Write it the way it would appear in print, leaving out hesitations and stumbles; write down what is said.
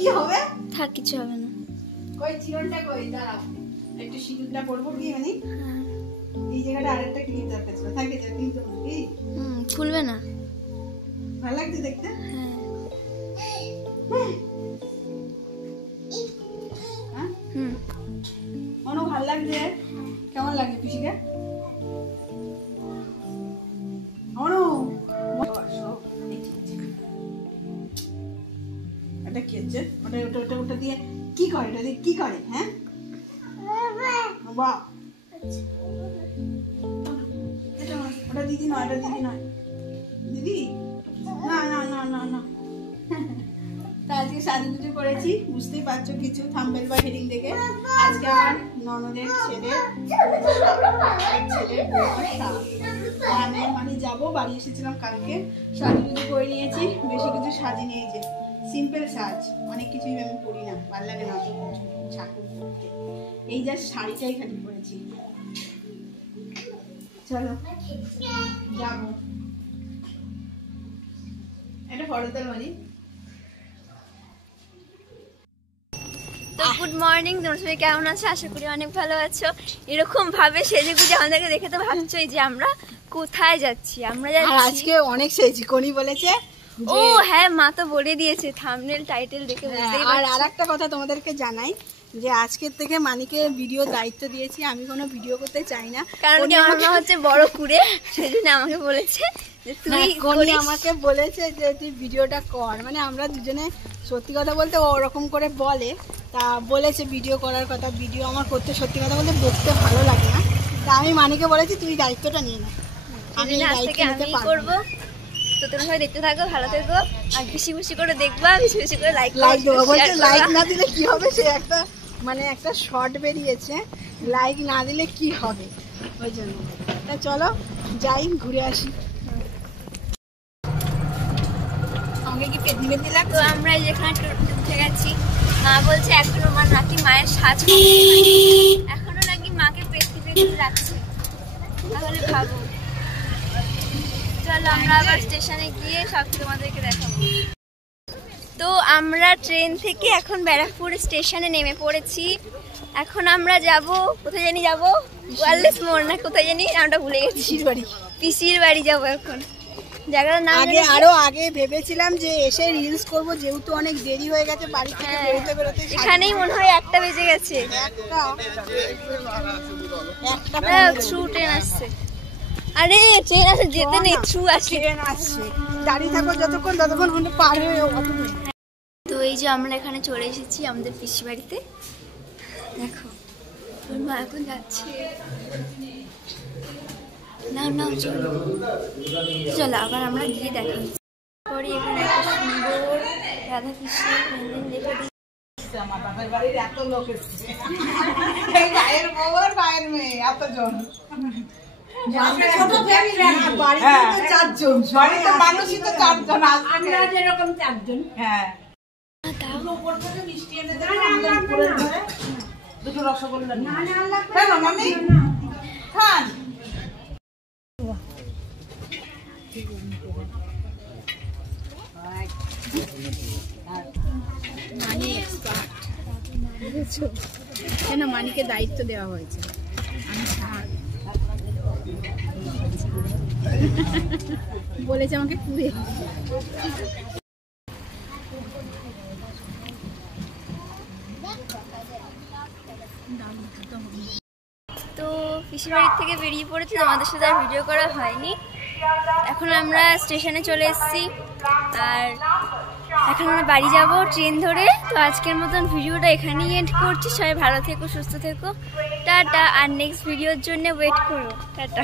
কি হবে? থাক কিছু হবে না। কই চিরনটা কই? দাঁড়াও একটু সিঁদুরটা পরবো কি মানে এই জায়গাটা আরেকটা ক্লিপ দরকার ছিল। থাকে যা ক্লিপ দেবো কি? খুলবে না। ভালো লাগছে দেখতে? হ্যাঁ। অনেক ভালো লাগছে। কেমন লাগে পিসিকে? এটা কি হচ্ছে? ওটা দিয়ে কি করে? এটা দিয়ে কি করে? হ্যাঁ বাহ, ওটা দিদি নয়, এটা দিদি নয়, দিদি না না না না না। তা আজকে সাজুগুজু করেছি, বুঝতেই পারছো কিছু থাম্বনেল বা হেডিং দেখে। আজকে আমার ননদের ছেলে মানে যাবো, বাড়ি এসেছিলাম কালকে, সাজুগুজু করে নিয়েছি, বেশি কিছু সাজি নিয়েছি, সিম্পল সাজ, অনেক কিছুই আমি পরি না, ভালো লাগে না ঠাকুর করতে। এই যা শাড়িটাই খালি পরেছি। চলো যাবো, একটা ফটোতে মারি। তো গুড মর্নিং, তোমরা সবাই কেমন আছো? আশা করি অনেক ভালো আছো। এরকম ভাবে সেজে গুজে আমাদেরকে দেখে তো ভাবছোই যে আমরা কোথায় যাচ্ছি। আমরা যাচ্ছি আজকে অনেক সেজেছি, কোনি বলেছে। ও হ্যাঁ, মা তো বলে দিয়েছে থাম্বনেল টাইটেল দেখে বুঝতেই পারছো। আর আরেকটা কথা তোমাদেরকে জানাই যে আজকের থেকে মানিকে ভিডিও দায়িত্ব দিয়েছি, আমি কোনো ভিডিও করতে চাই না, কারণ কি আমার মা হচ্ছে বড় কুড়ে, সেজন্য আমাকে বলেছে যে তুই কোনি আমাকে বলেছে যে তুই ভিডিওটা কর। মানে আমরা দুজনে সত্যি কথা বলতে ওরকম করে বলে, তা বলেছে ভিডিও করার কথা। ভিডিও আমার করতে সত্যি কথা বলতে দেখতে ভালো লাগে না, তা আমি মানিকে বলেছি তুই দায়িত্বটা নিয়ে না, আমি দায়িত্ব নিতে করবো। তো তোমরা সবাই দেখতে থাকো, ভালো থেকো, আর বেশি বেশি করে দেখবা, বেশি বেশি করে লাইক দেবো। বলছে লাইক না দিলে কি হবে, সে একটা মানে একটা শর্ট বেরিয়েছে, লাইক না দিলে কি হবে, ওই জন্য। তা চলো যাই, ঘুরে আসি। আমাকে কি পেটনি পেটনি লাগছে? তো আমরা যেখানে উঠে গেছি, মা বলছে এখনো নাকি মায়ের সাজ এখনো নাকি মাকে পেটনি পেটনি লাগছে। তাহলে ভাবো, চলো আমরা আবার স্টেশনে গিয়ে সব তোমাদেরকে দেখাবো। তো আমরা ট্রেন থেকে এখন ব্যারাকপুর স্টেশনে নেমে পড়েছি। এখন আমরা যাব কোথায় জানি, যাব ওয়ারলেস মোড় না কোথায় জানি, আমরা ভুলে গেছি। পিসির বাড়ি যাবো এখন। জায়গাটার নাম আরো আগে ভেবেছিলাম যে এসে রিলস করব, যেহেতু অনেক দেরি হয়ে গেছে বাড়ি থেকে বেরোতে বেরোতে। এখানেই মনে হয় 1টা বেজে গেছে। একটা থ্রু ট্রেন আসছে। আরে ট্রেন আসে, যেতে নেই, থ্রু আসছে। ট্রেন আসছে, দাঁড়িয়ে থাকো যতক্ষণ পার হয়ে। তো এই যে আমরা এখানে চলে এসেছি আমাদের পিসি বাড়িতে। দেখো মা এখন যাচ্ছে। না না চলো চলো আবার আমরা গিয়ে দেখা পরে। এখানে একটা সুন্দর রাধা কৃষ্ণের মন্দির দেখে দিচ্ছি। আমার বাবার বাড়ির এত লোক এসেছে, ভাইয়ের বউ আর ভাইয়ের মেয়ে, এতজন। ছোট ফ্যামিলি, বাড়িতে তো 4 জন, বাড়িতে মানুষই তো 4 জন, আমরা যেরকম 4 জন। হ্যাঁ, উপর থেকে মিষ্টি এনে দেবে আমাদের উপরের ঘরে, দুটো রসগোল্লা না না মামি খান। মানি এক্সপার্ট, বুঝেছো কেন? মানিকে দায়িত্ব দেওয়া হয়েছে, আমি বলেছে আমাকে কুড়ে। তো পিসির বাড়ির থেকে বেরিয়ে পড়েছি, তোমাদের সাথে আর ভিডিও করা হয়নি। এখন আমরা স্টেশনে চলে এসেছি, আর এখন আমরা বাড়ি যাব ট্রেন ধরে। তো আজকের মতন ভিডিওটা এখানেই এন্ড করছি। সবাই ভালো থেকো, সুস্থ থেকো, টাটা। আর নেক্সট ভিডিওর জন্য ওয়েট করো, টাটা।